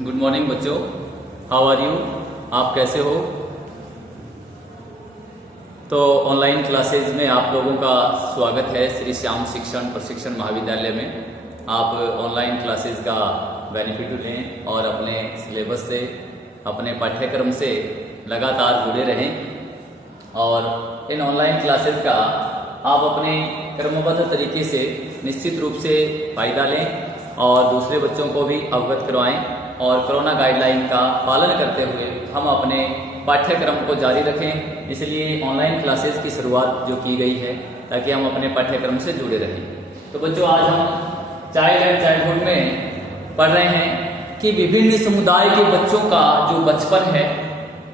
Good morning बच्चों, how are you. आप कैसे हो। तो ऑनलाइन क्लासेज में आप लोगों का स्वागत है श्री श्याम शिक्षण प्रशिक्षण महाविद्यालय में। आप ऑनलाइन क्लासेज का बेनिफिट लें और अपने सिलेबस से, अपने पाठ्यक्रम से लगातार जुड़े रहें और इन ऑनलाइन क्लासेज का आप अपने क्रमबद्ध तरीके से निश्चित रूप से फायदा लें और दूसरे बच्चों को भी अवगत करवाएं और कोरोना गाइडलाइन का पालन करते हुए हम अपने पाठ्यक्रम को जारी रखें। इसलिए ऑनलाइन क्लासेस की शुरुआत जो की गई है ताकि हम अपने पाठ्यक्रम से जुड़े रहें। तो बच्चों, आज हम चाइल्ड एंड चाइल्डहुड में पढ़ रहे हैं कि विभिन्न समुदाय के बच्चों का जो बचपन है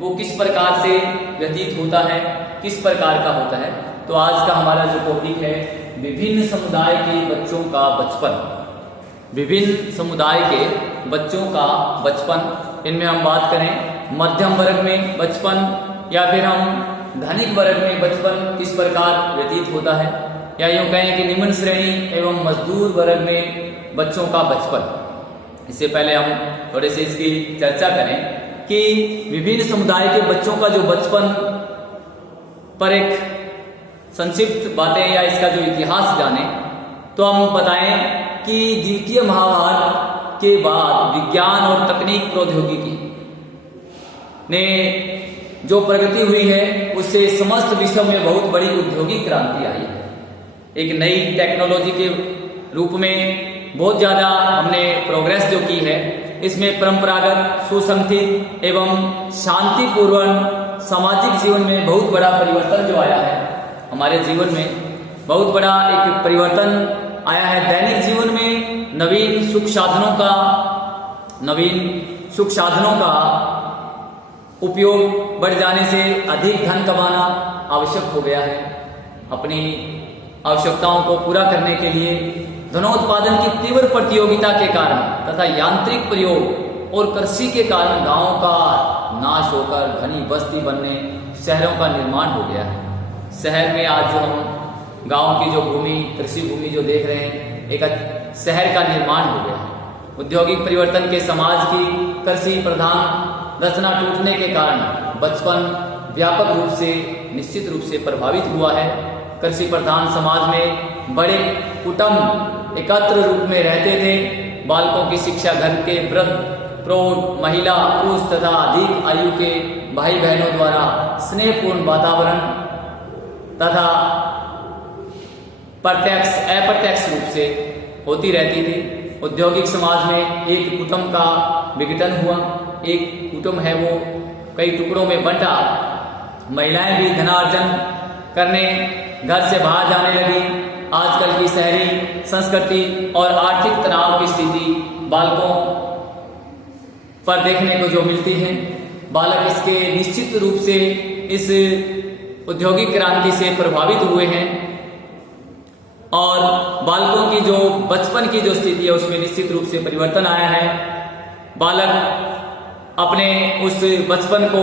वो किस प्रकार से व्यतीत होता है, किस प्रकार का होता है। तो आज का हमारा जो टॉपिक है विभिन्न समुदाय के बच्चों का बचपन। विभिन्न समुदाय के बच्चों का बचपन, इनमें हम बात करें मध्यम वर्ग में बचपन या फिर हम धनिक वर्ग में बचपन किस प्रकार व्यतीत होता है, या यूं कहें कि निम्न श्रेणी एवं मजदूर वर्ग में बच्चों का बचपन। इससे पहले हम थोड़े से इसकी चर्चा करें कि विभिन्न समुदाय के बच्चों का जो बचपन पर एक संक्षिप्त बातें या इसका जो इतिहास जाने, तो हम बताएं कि द्वितीय महाभारत के बाद विज्ञान और तकनीक प्रौद्योगिकी ने जो प्रगति हुई है उससे समस्त विश्व में बहुत बड़ी औद्योगिक क्रांति आई है। एक नई टेक्नोलॉजी के रूप में बहुत ज्यादा हमने प्रोग्रेस जो की है, इसमें परंपरागत सुसंगठित एवं शांतिपूर्ण सामाजिक जीवन में बहुत बड़ा परिवर्तन जो आया है। हमारे जीवन में बहुत बड़ा एक परिवर्तन आया है। दैनिक जीवन में नवीन सुख साधनों का उपयोग बढ़ जाने से अधिक धन कमाना आवश्यक हो गया है। अपनी आवश्यकताओं को पूरा करने के लिए धनोत्पादन की तीव्र प्रतियोगिता के कारण तथा यांत्रिक प्रयोग और कृषि के कारण गांवों का नाश होकर घनी बस्ती बनने, शहरों का निर्माण हो गया है। शहर में आज जो हम गांव की जो भूमि, कृषि भूमि जो देख रहे हैं, एक शहर का निर्माण हो गया है। औद्योगिक परिवर्तन के समाज की कृषि प्रधान रचना टूटने के कारण बचपन व्यापक रूप से निश्चित रूप से प्रभावित हुआ है। कृषि प्रधान समाज में बड़े कुटुंब एकत्र रूप में रहते थे। बालकों की शिक्षा घर के वृद्ध, प्रौढ़, महिला, पुरुष तथा अधिक आयु के भाई बहनों द्वारा स्नेहपूर्ण वातावरण तथा प्रत्यक्ष अप्रत्यक्ष रूप से होती रहती थी। औद्योगिक समाज में एक कुटुंब का विघटन हुआ, एक कुटुंब है वो कई टुकड़ों में बंटा। महिलाएं भी धनार्जन करने घर से बाहर जाने लगी। आजकल की शहरी संस्कृति और आर्थिक तनाव की स्थिति बालकों पर देखने को जो मिलती है, बालक इसके निश्चित रूप से इस औद्योगिक क्रांति से प्रभावित हुए हैं और बालकों की जो बचपन की जो स्थिति है उसमें निश्चित रूप से परिवर्तन आया है। बालक अपने उस बचपन को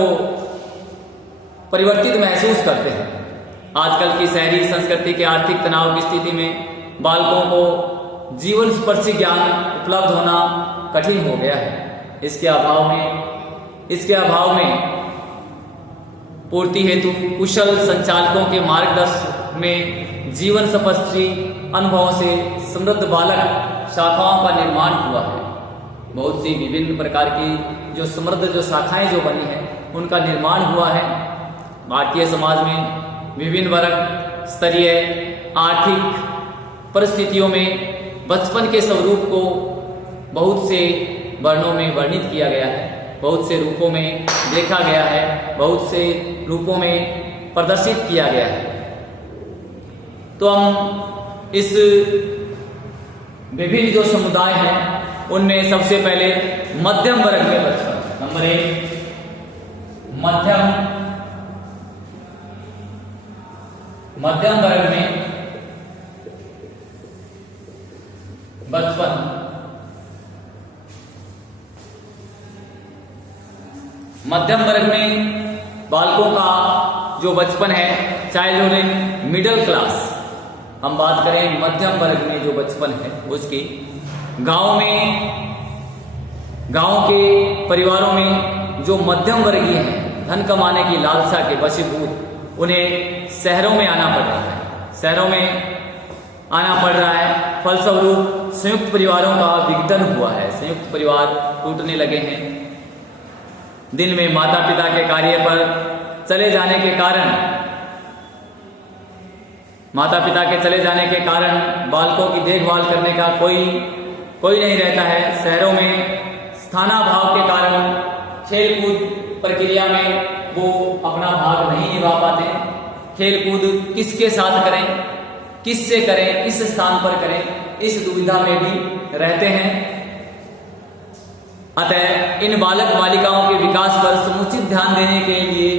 परिवर्तित महसूस करते हैं। आजकल की शहरी संस्कृति के आर्थिक तनाव की स्थिति में बालकों को जीवन स्पर्शी ज्ञान उपलब्ध होना कठिन हो गया है। इसके अभाव में पूर्ति हेतु कुशल संचालकों के मार्गदर्शन में जीवन स्पर्शी अनुभवों से समृद्ध बालक शाखाओं का निर्माण हुआ है। बहुत सी विभिन्न प्रकार की जो समृद्ध जो शाखाएं जो बनी है उनका निर्माण हुआ है। भारतीय समाज में विभिन्न वर्ग स्तरीय आर्थिक परिस्थितियों में बचपन के स्वरूप को बहुत से वर्णों में वर्णित किया गया है, बहुत से रूपों में देखा गया है, बहुत से रूपों में प्रदर्शित किया गया है। तो हम इस विभिन्न जो समुदाय हैं उनमें सबसे पहले मध्यम वर्ग में बचपन, नंबर 1 मध्यम वर्ग में बचपन। मध्यम वर्ग में बालकों का जो बचपन है, चाइल्डहुड इन मिडिल क्लास, हम बात करें मध्यम वर्ग में जो बचपन है उसकी, गांव में गांव के परिवारों में जो मध्यम वर्गीय हैं, धन कमाने की लालसा के वशीभूत, उन्हें शहरों में आना पड़ रहा है, शहरों में आना पड़ रहा है। फलस्वरूप संयुक्त परिवारों का विघटन हुआ है, संयुक्त परिवार टूटने लगे हैं। दिन में माता पिता के कार्य पर चले जाने के कारण, माता पिता के चले जाने के कारण बालकों की देखभाल करने का कोई नहीं रहता है। शहरों में स्थानाभाव के कारण खेलकूद प्रक्रिया में वो अपना भाग नहीं निभा पाते। खेलकूद किसके साथ करें, किससे करें, किस स्थान पर करें, इस दुविधा में भी रहते हैं। अतः इन बालक बालिकाओं के विकास पर समुचित ध्यान देने के लिए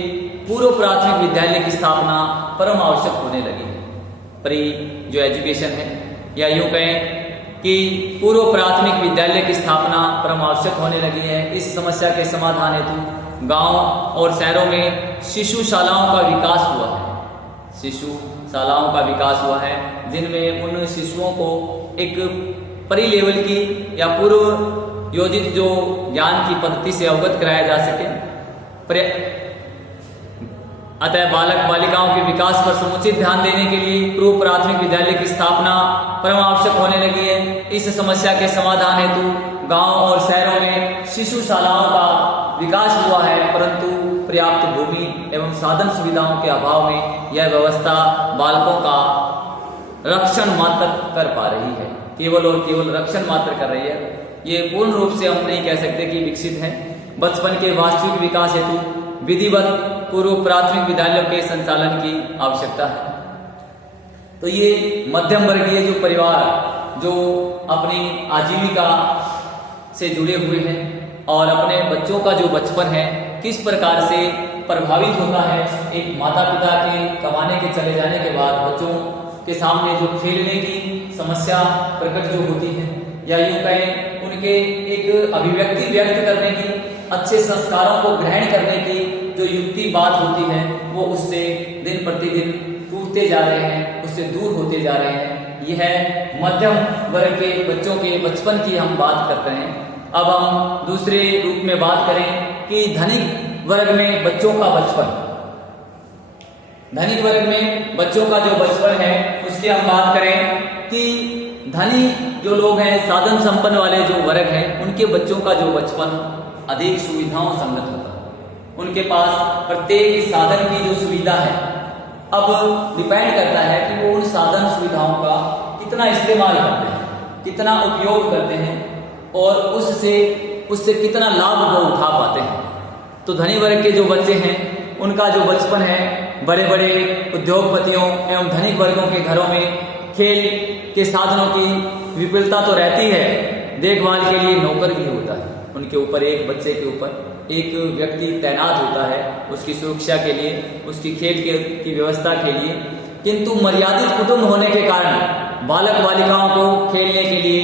पूर्व प्राथमिक विद्यालय की स्थापना परम आवश्यक होने लगी है। प्री जो एजुकेशन है, या यूं कहें कि पूर्व प्राथमिक विद्यालय की स्थापना परम आवश्यक होने लगी है। इस समस्या के समाधान हेतु गांव और शहरों में शिशु शालाओं का विकास हुआ है, शिशु शालाओं का विकास हुआ है, जिनमें उन शिशुओं को एक प्री लेवल की या पूर्व योजित जो ज्ञान की पद्धति से अवगत कराया जा सके। अतः बालक बालिकाओं के विकास पर समुचित ध्यान देने के लिए पूर्व प्राथमिक विद्यालय की स्थापना परम आवश्यक होने लगी है। इस समस्या के समाधान हेतु गांव और शहरों में शिशु शालाओं का विकास हुआ है, परंतु पर्याप्त भूमि एवं साधन सुविधाओं के अभाव में यह व्यवस्था बालकों का रक्षण मात्र कर पा रही है, केवल और केवल रक्षण मात्र कर रही है। ये पूर्ण रूप से हम नहीं कह सकते कि विकसित है। बचपन के वास्तविक विकास हेतु विधिवत पूर्व प्राथमिक विद्यालयों के संचालन की आवश्यकता है। तो ये मध्यम वर्गीय जो परिवार जो अपनी आजीविका से जुड़े हुए हैं और अपने बच्चों का जो बचपन है किस प्रकार से प्रभावित होता है, एक माता पिता के कमाने के चले जाने के बाद बच्चों के सामने जो खेलने की समस्या प्रकट जो होती है, या यूं कहें उनके एक अभिव्यक्ति व्यक्त करने की, अच्छे संस्कारों को ग्रहण करने की जो युक्ति बात होती है, वो उससे दिन प्रतिदिन टूटते जा रहे हैं, उससे दूर होते जा रहे हैं। यह मध्यम वर्ग के बच्चों के बचपन की हम बात करते हैं। अब हम दूसरे रूप में बात करें कि धनिक वर्ग में बच्चों का बचपन, धनिक वर्ग में बच्चों का जो बचपन है उसकी हम बात करें कि धनी जो लोग हैं, साधन संपन्न वाले जो वर्ग हैं, उनके बच्चों का जो बचपन अधिक सुविधाओं संगत होता है। उनके पास प्रत्येक साधन की जो सुविधा है, अब डिपेंड करता है कि वो उन साधन सुविधाओं का कितना इस्तेमाल करते हैं, कितना उपयोग करते हैं और उससे कितना लाभ वो उठा पाते हैं। तो धनी वर्ग के जो बच्चे हैं उनका जो बचपन है, बड़े बड़े उद्योगपतियों एवं धनिक वर्गों के घरों में खेल के साधनों की विपुलता तो रहती है, देखभाल के लिए नौकर भी होता है उनके ऊपर, एक बच्चे के ऊपर एक व्यक्ति तैनात होता है उसकी सुरक्षा के लिए, उसकी खेल की व्यवस्था के लिए। किंतु मर्यादित कुटुंब होने के कारण बालक बालिकाओं को खेलने के लिए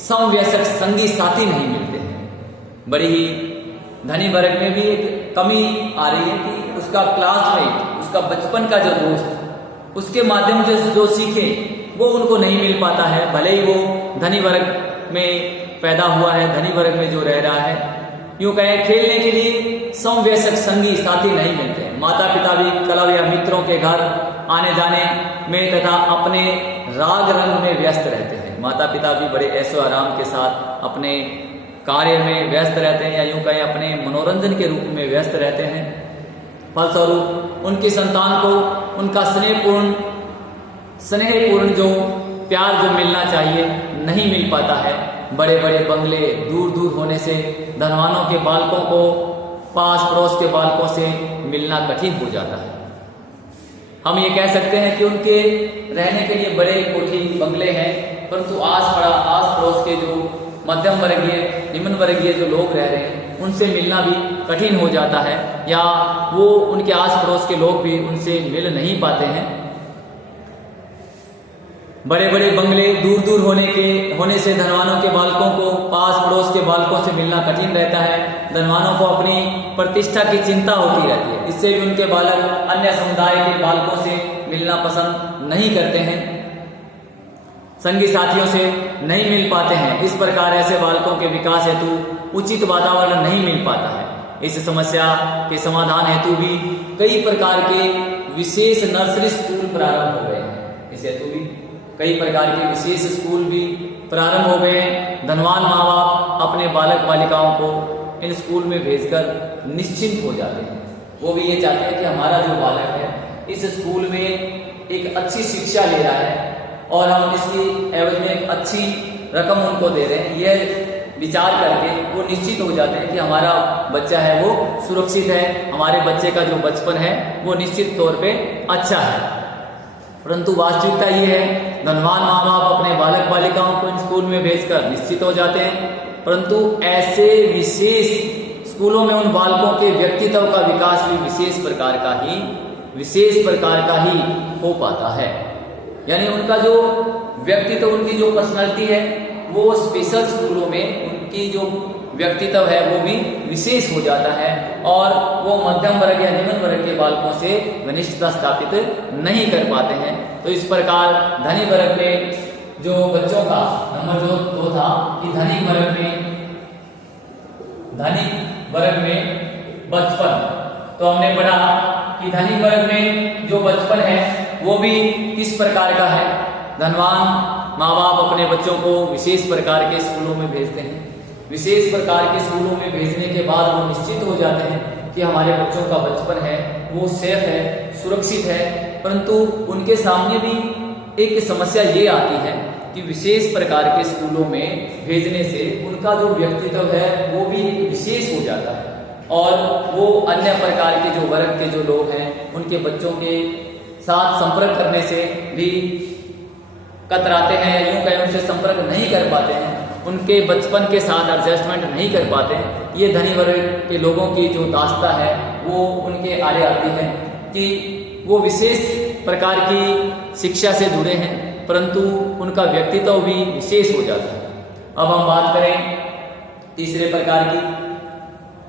समवयस्क संगी साथी नहीं मिलते हैं। बड़ी ही धनी वर्ग में भी एक कमी आ रही है कि उसका क्लासमेट, उसका बचपन का जो दोस्त, उसके माध्यम से जो सीखे वो उनको नहीं मिल पाता है। भले ही वो धनी वर्ग में पैदा हुआ है, धनी वर्ग में जो रह रहा है, यूं कहें खेलने के लिए समवयस्क संगी साथी नहीं मिलते हैं। माता पिता भी क्लब या मित्रों के घर आने जाने में तथा अपने राग रंग में व्यस्त रहते हैं। माता पिता भी बड़े ऐशो आराम के साथ अपने कार्य में व्यस्त रहते हैं, या यूं कहें अपने मनोरंजन के रूप में व्यस्त रहते हैं। फलस्वरूप उनकी संतान को उनका स्नेहपूर्ण जो प्यार जो मिलना चाहिए नहीं मिल पाता है। बड़े बड़े बंगले दूर दूर होने से धनवानों के बालकों को पास पड़ोस के बालकों से मिलना कठिन हो जाता है। हम ये कह सकते हैं कि उनके रहने के लिए बड़े कोठी बंगले हैं, परंतु आस पड़ोस के जो मध्यम वर्गीय निम्न वर्गीय जो लोग रह रहे हैं उनसे मिलना भी कठिन हो जाता है, या वो उनके आस पड़ोस के लोग भी उनसे मिल नहीं पाते हैं। बड़े बड़े बंगले दूर दूर होने से धनवानों के बालकों को पास पड़ोस के बालकों से मिलना कठिन रहता है। धनवानों को अपनी प्रतिष्ठा की चिंता होती रहती है, इससे भी उनके बालक अन्य समुदाय के बालकों से मिलना पसंद नहीं करते हैं। संगी साथियों से नहीं मिल पाते हैं। इस प्रकार ऐसे बालकों के विकास हेतु उचित वातावरण नहीं मिल पाता है। इस समस्या के समाधान हेतु भी कई प्रकार के विशेष नर्सरी स्कूल प्रारंभ हो गए हैं। इस हेतु भी कई प्रकार के विशेष स्कूल भी प्रारंभ हो गए। धनवान माँ बाप अपने बालक बालिकाओं को इन स्कूल में भेजकर निश्चिंत हो जाते हैं। वो भी ये चाहते हैं कि हमारा जो बालक है इस स्कूल में एक अच्छी शिक्षा ले रहा है और हम इसकी एवज में एक अच्छी रकम उनको दे रहे हैं। यह विचार करके वो निश्चित हो जाते हैं कि हमारा बच्चा है वो सुरक्षित है, हमारे बच्चे का जो बचपन है वो निश्चित तौर पे अच्छा है। परंतु वास्तविकता ये है, धनवान माँ बाप अपने बालक बालिकाओं को इन स्कूल में भेजकर निश्चित हो जाते हैं, परंतु ऐसे विशेष स्कूलों में उन बालकों के व्यक्तित्व का विकास भी विशेष प्रकार का ही हो पाता है। यानी उनका जो व्यक्तित्व, उनकी जो पर्सनालिटी है वो स्पेशल स्कूलों में उनकी जो व्यक्तित्व है वो भी विशेष हो जाता है और वो मध्यम वर्ग या निम्न वर्ग के बालकों से घनिष्ठता स्थापित नहीं कर पाते हैं। तो इस प्रकार धनी वर्ग में जो बच्चों का नंबर जो 2 था कि धनी वर्ग में बचपन, तो हमने पढ़ा कि धनी वर्ग में जो बचपन है वो भी किस प्रकार का है। धनवान माँ बाप अपने बच्चों को विशेष प्रकार के स्कूलों में भेजते हैं। विशेष प्रकार के स्कूलों में भेजने के बाद वो निश्चित हो जाते हैं कि हमारे बच्चों का बचपन है वो सेफ है, सुरक्षित है। परंतु उनके सामने भी एक समस्या ये आती है कि विशेष प्रकार के स्कूलों में भेजने से उनका जो व्यक्तित्व है वो भी एक विशेष हो जाता है और वो अन्य प्रकार के जो वर्ग के जो लोग हैं उनके बच्चों के साथ संपर्क करने से भी कतराते हैं, यूं कहें उनसे संपर्क नहीं कर पाते हैं, उनके बचपन के साथ एडजस्टमेंट नहीं कर पाते हैं। ये धनी वर्ग के लोगों की जो दास्ता है वो उनके आड़े आती है कि वो विशेष प्रकार की शिक्षा से जुड़े हैं परंतु उनका व्यक्तित्व भी विशेष हो जाता है। अब हम बात करें तीसरे प्रकार की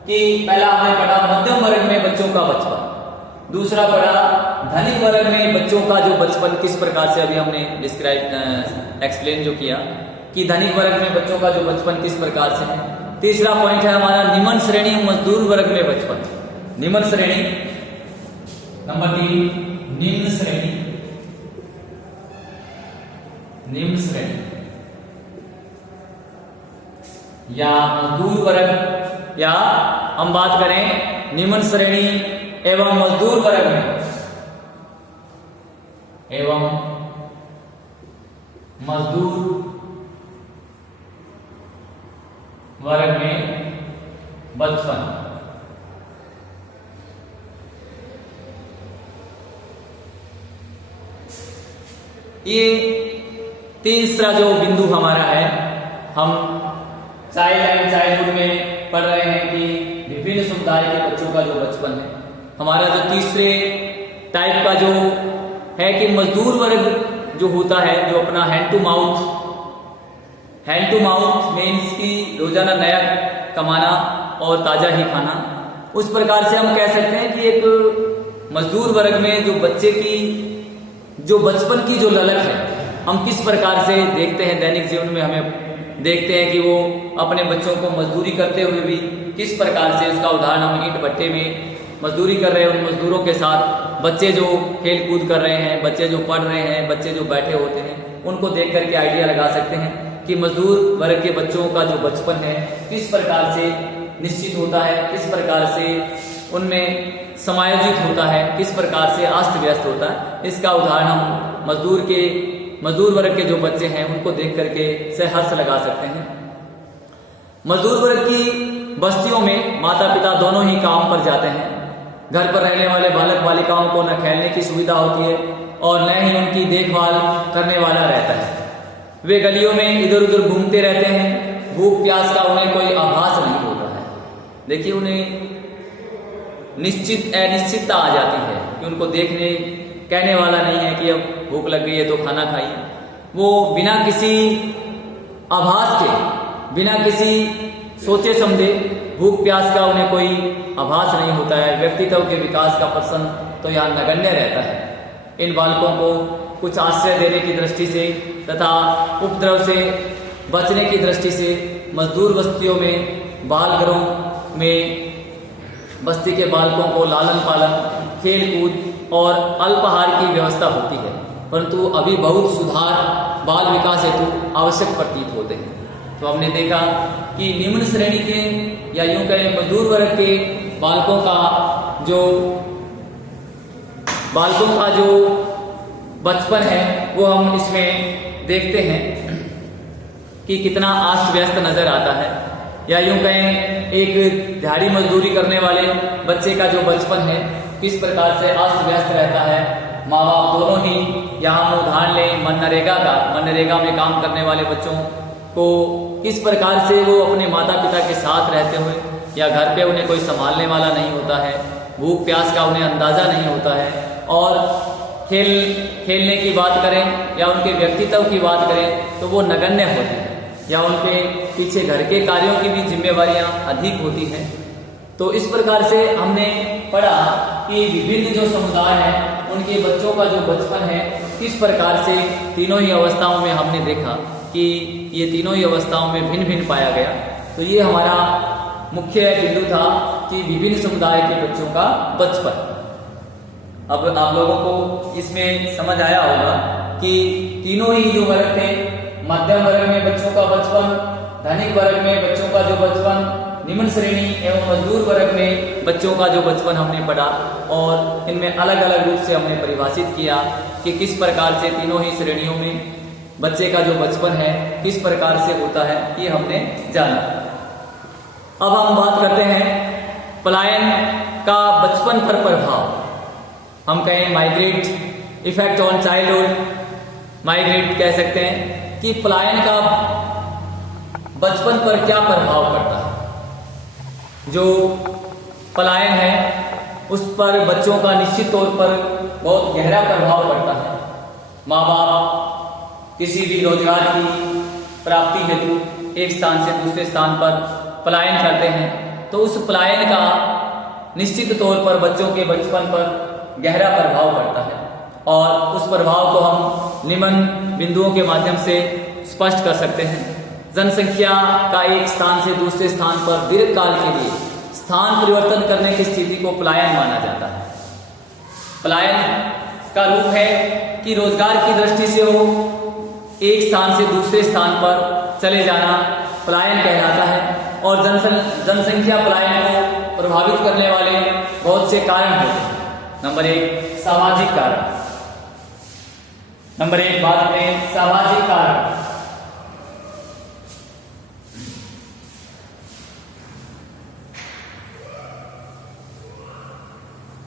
कि पहला हमने पढ़ा मध्यम वर्ग में बच्चों का बचपन, दूसरा पढ़ा धनिक वर्ग में बच्चों का जो बचपन किस प्रकार से अभी हमने एक्सप्लेन जो किया कि धनिक वर्ग में बच्चों का जो बचपन किस प्रकार से है। तीसरा पॉइंट है हमारा निम्न श्रेणी मजदूर वर्ग में बचपन। निम्न श्रेणी नंबर 3 निम्न श्रेणी या मजदूर वर्ग, या हम बात करें निम्न श्रेणी एवं मजदूर वर्ग में बचपन। ये तीसरा जो बिंदु हमारा है, हम चाइल्डहुड में पढ़ रहे हैं कि विभिन्न समुदाय के बच्चों का जो बचपन है। हमारा जो तीसरे टाइप का जो है कि मजदूर वर्ग जो होता है, जो अपना हैंड टू माउथ मीन्स कि रोजाना नया कमाना और ताजा ही खाना, उस प्रकार से हम कह सकते हैं कि एक मजदूर वर्ग में जो बच्चे की जो बचपन की जो ललक है हम किस प्रकार से देखते हैं दैनिक जीवन में, हमें देखते हैं कि वो अपने बच्चों को मजदूरी करते हुए भी किस प्रकार से, उसका उदाहरण हम ईंट भट्टे में मजदूरी कर रहे हैं, उन मजदूरों के साथ बच्चे जो खेल कूद कर रहे हैं, बच्चे जो पढ़ रहे हैं, बच्चे जो बैठे होते हैं, उनको देख करके आइडिया लगा सकते हैं कि मजदूर वर्ग के बच्चों का जो बचपन है किस प्रकार से निश्चित होता है, किस प्रकार से उनमें समायोजित होता है, किस प्रकार से अस्त व्यस्त होता है। इसका उदाहरण हम मजदूर वर्ग के जो बच्चे हैं उनको देख करके से हर्ष लगा सकते हैं। मजदूर वर्ग की बस्तियों में माता पिता दोनों ही काम पर जाते हैं। घर पर रहने वाले बालक बालिकाओं को न खेलने की सुविधा होती है और न ही उनकी देखभाल करने वाला रहता है। वे गलियों में इधर उधर घूमते रहते हैं, भूख प्यास का उन्हें कोई आभास नहीं होता है। देखिए उन्हें अनिश्चितता आ जाती है कि उनको कहने वाला नहीं है कि अब भूख लग गई है तो खाना खाइए। वो बिना किसी आभास के, बिना किसी सोचे समझे भूख प्यास का उन्हें कोई आभास नहीं होता है। व्यक्तित्व के विकास का प्रश्न तो यहाँ नगण्य रहता है। इन बालकों को कुछ आश्रय देने की दृष्टि से तथा उपद्रव से बचने की दृष्टि से मजदूर बस्तियों में, बाल घरों में बस्ती के बालकों को लालन पालन, खेल कूद और अल्पाहार की व्यवस्था होती है, परंतु अभी बहुत सुधार बाल विकास हेतु आवश्यक प्रतीत होते हैं। तो हमने देखा कि निम्न श्रेणी के या यूं कहें मजदूर वर्ग के बालकों का जो बचपन है वो हम इसमें देखते हैं कि कितना अस्त व्यस्त नजर आता है। या यूं कहें एक दिहाड़ी मजदूरी करने वाले बच्चे का जो बचपन है किस प्रकार से अस्त व्यस्त रहता है। माँ बाप दोनों ही, या हम उदाहरण लें मनरेगा में काम करने वाले बच्चों को किस प्रकार से वो अपने माता पिता के साथ रहते हुए, या घर पे उन्हें कोई संभालने वाला नहीं होता है, भूख प्यास का उन्हें अंदाजा नहीं होता है, और खेलने की बात करें या उनके व्यक्तित्व की बात करें तो वो नगण्य होते हैं, या उनके पीछे घर के कार्यों की भी जिम्मेवारियां अधिक होती हैं। तो इस प्रकार से हमने पढ़ा कि विभिन्न जो समुदाय हैं उनके बच्चों का जो बचपन है किस प्रकार से तीनों ही अवस्थाओं में हमने देखा कि ये तीनों ही अवस्थाओं में भिन्न भिन्न पाया गया। तो ये हमारा मुख्य बिंदु था कि विभिन्न समुदाय के बच्चों का बचपन। अब आप लोगों को इसमें समझ आया होगा कि तीनों ही जो वर्ग थे, मध्यम वर्ग में बच्चों का बचपन, धनिक वर्ग में बच्चों का जो बचपन, निम्न श्रेणी एवं मजदूर वर्ग में बच्चों का जो बचपन हमने पढ़ा, और इनमें अलग अलग रूप से हमने परिभाषित किया कि किस प्रकार से तीनों ही श्रेणियों में बच्चे का जो बचपन है किस प्रकार से होता है, ये हमने जाना। अब हम बात करते हैं पलायन का बचपन पर प्रभाव। हम कहें migrate effect on childhood, migrate कह सकते हैं कि पलायन का बचपन पर क्या प्रभाव पड़ता है। जो पलायन है उस पर बच्चों का निश्चित तौर पर बहुत गहरा प्रभाव पड़ता है। माँ बाप किसी भी रोजगार की प्राप्ति हेतु एक स्थान से दूसरे स्थान पर पलायन करते हैं, तो उस पलायन का निश्चित तौर पर बच्चों के बचपन पर गहरा प्रभाव पड़ता है, और उस प्रभाव को हम निम्न बिंदुओं के माध्यम से स्पष्ट कर सकते हैं। जनसंख्या का एक स्थान से दूसरे स्थान पर दीर्घकाल के लिए स्थान परिवर्तन करने की स्थिति को पलायन माना जाता है। पलायन का रूप है कि रोजगार की दृष्टि से वो एक स्थान से दूसरे स्थान पर चले जाना पलायन कहलाता है। और जनसंख्या पलायन को प्रभावित करने वाले बहुत से कारण होते हैं। नंबर 1 सामाजिक कारण। नंबर 1 बात करें सामाजिक कारण।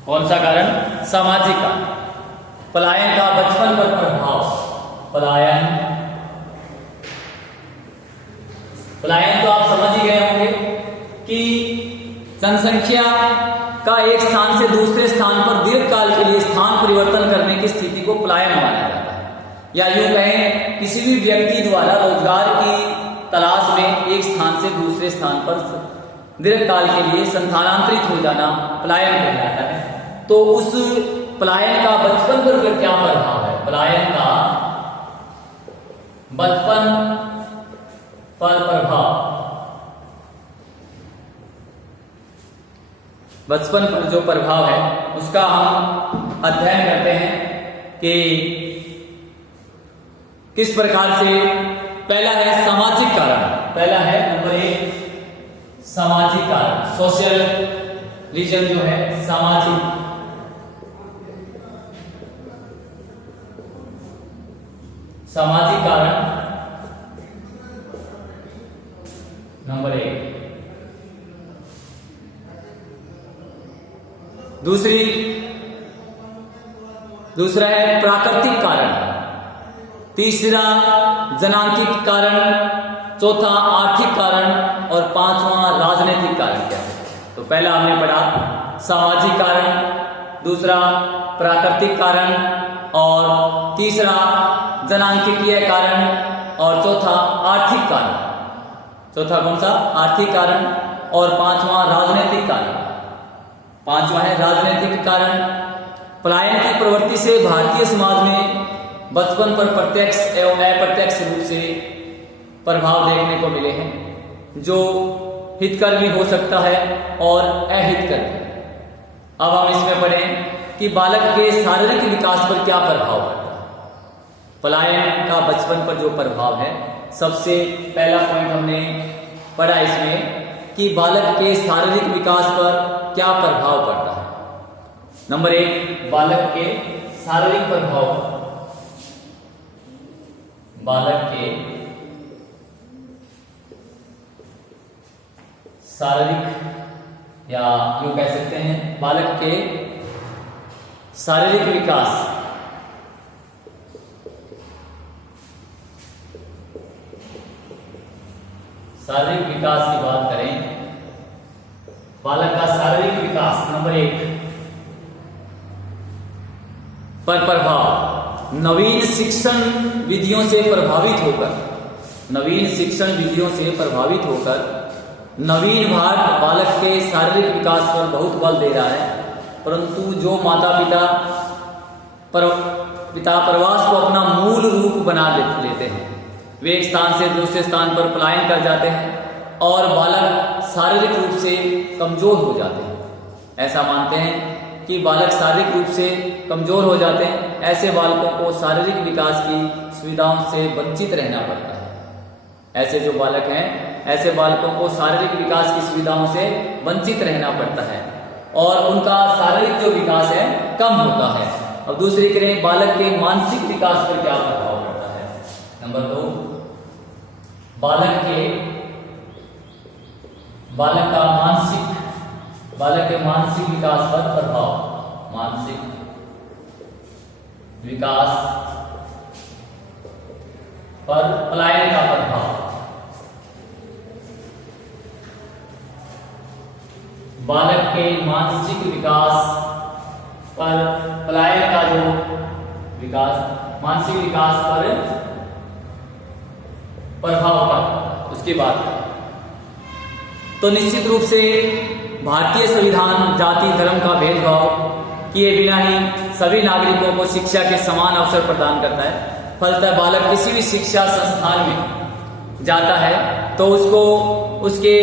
कौन सा कारण? सामाजिक कारण। पलायन का बचपन पर प्रभाव। पलायन तो आप समझ ही गए होंगे कि जनसंख्या का एक स्थान से दूसरे स्थान पर दीर्घकाल के लिए स्थान परिवर्तन करने की स्थिति को पलायन माना जाता है। या यूं कहें किसी भी व्यक्ति द्वारा रोजगार की तलाश में एक स्थान से दूसरे स्थान पर दीर्घकाल के लिए स्थानांतरित हो जाना पलायन कहलाता है। तो उस पलायन का बचपन पर क्या प्रभाव है? पलायन का बचपन पर प्रभाव। बचपन पर जो प्रभाव है उसका हम अध्ययन करते हैं कि किस प्रकार से। पहला है सामाजिक कारण। पहला है नंबर 1 सामाजिक कारण। सोशल रीजन जो है सामाजिक कारण नंबर 1। दूसरा है प्राकृतिक कारण। तीसरा जनांकिक कारण, चौथा आर्थिक कारण, और पांचवा राजनीतिक कारण क्या है। तो पहला हमने पढ़ा सामाजिक कारण, दूसरा प्राकृतिक कारण, और तीसरा जनांकिकीय कारण, और चौथा आर्थिक कारण। चौथा कौन सा? आर्थिक कारण, और पांचवा राजनीतिक कारण। पांचवा है राजनीतिक कारण। पलायन की प्रवृत्ति से भारतीय समाज में बचपन पर प्रत्यक्ष एवं अप्रत्यक्ष रूप से प्रभाव देखने को मिले हैं, जो हितकर भी हो सकता है और अहितकर भी। अब हम इसमें पढ़ें कि बालक के शारीरिक विकास पर क्या प्रभाव पड़ता है। पलायन का बचपन पर जो प्रभाव है, सबसे पहला पॉइंट हमने पढ़ा इसमें कि बालक के शारीरिक विकास पर क्या प्रभाव पड़ता है। नंबर 1, बालक के शारीरिक प्रभाव, बालक के शारीरिक या यूं कह सकते हैं बालक के शारीरिक विकास, शारीरिक विकास की बात करें, बालक का शारीरिक विकास नंबर 1 पर प्रभाव नवीन शिक्षण विधियों से प्रभावित होकर, नवीन शिक्षण विधियों से प्रभावित होकर नवीन भारत बालक के शारीरिक विकास पर बहुत बल दे रहा है, परंतु जो माता पिता प्रवास को अपना मूल रूप बना लेते हैं, वे एक स्थान से दूसरे स्थान पर पलायन कर जाते हैं और बालक शारीरिक रूप से कमजोर हो जाते हैं। ऐसा मानते हैं कि बालक शारीरिक रूप से कमजोर हो जाते हैं। ऐसे बालकों को शारीरिक विकास की सुविधाओं से वंचित रहना पड़ता है। ऐसे जो बालक हैं, ऐसे बालकों को शारीरिक विकास की सुविधाओं से वंचित रहना पड़ता है और उनका शारीरिक जो विकास है कम होता है। अब दूसरी करें, बालक के मानसिक विकास पर क्या प्रभाव पड़ता है। नंबर 2, बालक के मानसिक विकास पर प्रभाव, मानसिक विकास पर पलायन का प्रभाव, बालक के मानसिक विकास पर पलायन का जो विकास, मानसिक विकास पर प्रभाव का उसकी बात करें तो निश्चित रूप से भारतीय संविधान जाति धर्म का भेदभाव किए बिना ही सभी नागरिकों को शिक्षा के समान अवसर प्रदान करता है। फलतः बालक किसी भी शिक्षा संस्थान में जाता है तो उसको उसके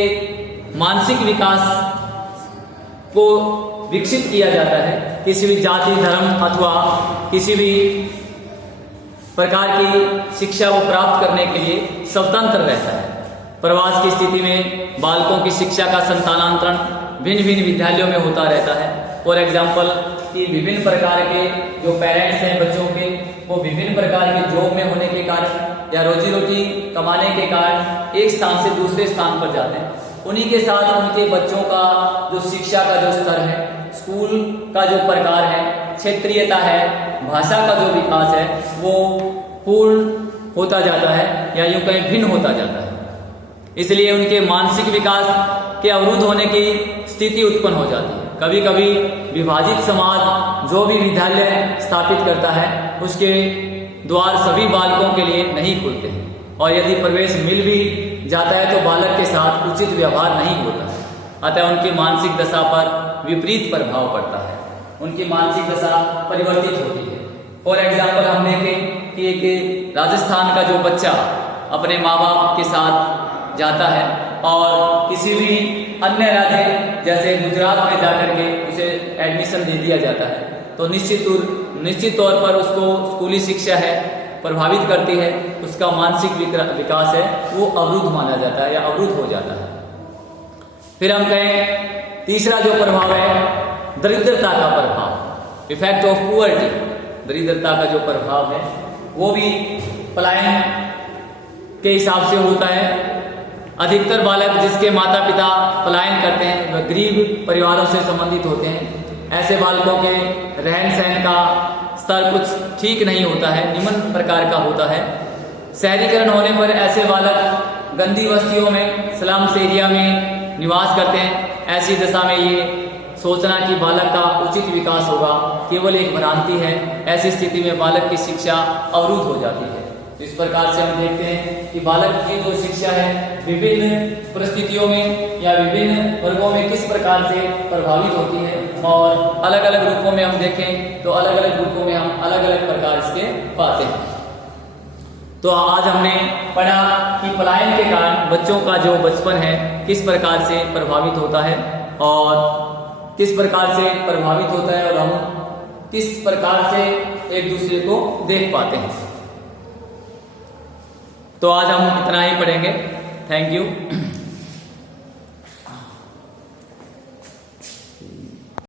मानसिक विकास को विकसित किया जाता है। किसी भी जाति धर्म अथवा किसी भी प्रकार की शिक्षा को प्राप्त करने के लिए स्वतंत्र रहता है। प्रवास की स्थिति में बालकों की शिक्षा का संतानांतरण भिन्न भिन्न विद्यालयों में होता रहता है। फॉर एग्जाम्पल कि विभिन्न प्रकार के जो पेरेंट्स हैं बच्चों के, वो विभिन्न प्रकार के जॉब में होने के कारण या रोजी रोटी कमाने के कारण एक स्थान से दूसरे स्थान पर जाते हैं। उन्हीं के साथ उनके बच्चों का जो शिक्षा का जो स्तर है, स्कूल का जो प्रकार है, क्षेत्रीयता है, भाषा का जो विकास है, वो पूर्ण होता जाता है या यूं कहीं भिन्न होता जाता है। इसलिए उनके मानसिक विकास के अवरुद्ध होने की स्थिति उत्पन्न हो जाती है। कभी कभी विभाजित समाज जो भी विद्यालय स्थापित करता है उसके द्वार सभी बालकों के लिए नहीं खुलते हैं और यदि प्रवेश मिल भी जाता है तो बालक के साथ उचित व्यवहार नहीं होता है। अतः उनकी मानसिक दशा पर विपरीत प्रभाव पड़ता है, उनकी मानसिक दशा परिवर्तित होती है। फॉर एग्जाम्पल हम देखें कि एक राजस्थान का जो बच्चा अपने माँ बाप के साथ जाता है और किसी भी अन्य राज्य जैसे गुजरात में जाकर के उसे एडमिशन दे दिया जाता है तो निश्चित तौर पर उसको स्कूली शिक्षा है प्रभावित करती है, उसका मानसिक विकास है वो अवरुद्ध माना जाता है या अवरुद्ध हो जाता है। फिर हम कहें तीसरा जो प्रभाव है दरिद्रता का प्रभाव, इफेक्ट ऑफ पुअर्टी। दरिद्रता का जो प्रभाव है वो भी पलायन के हिसाब से होता है। अधिकतर बालक जिसके माता पिता पलायन करते हैं वह गरीब परिवारों से संबंधित होते हैं। ऐसे बालकों के रहन सहन का स्तर कुछ ठीक नहीं होता है, निम्न प्रकार का होता है। शहरीकरण होने पर ऐसे बालक गंदी बस्तियों में, स्लम्स एरिया में निवास करते हैं। ऐसी दशा में ये सोचना कि बालक का उचित विकास होगा केवल एक भ्रांति है। ऐसी स्थिति में बालक की शिक्षा अवरुद्ध हो जाती है। तो इस प्रकार से हम देखते हैं कि बालक की जो शिक्षा है विभिन्न परिस्थितियों में या विभिन्न वर्गों में किस प्रकार से प्रभावित होती है, और अलग अलग रूपों में हम देखें तो अलग अलग रूपों में हम अलग अलग प्रकार इसके पाते हैं। तो आज हमने पढ़ा कि पलायन के कारण बच्चों का जो बचपन है किस प्रकार से प्रभावित होता है और किस प्रकार से प्रभावित होता है, और हम किस प्रकार से एक दूसरे को देख पाते हैं। तो आज हम इतना ही पढ़ेंगे। Thank you.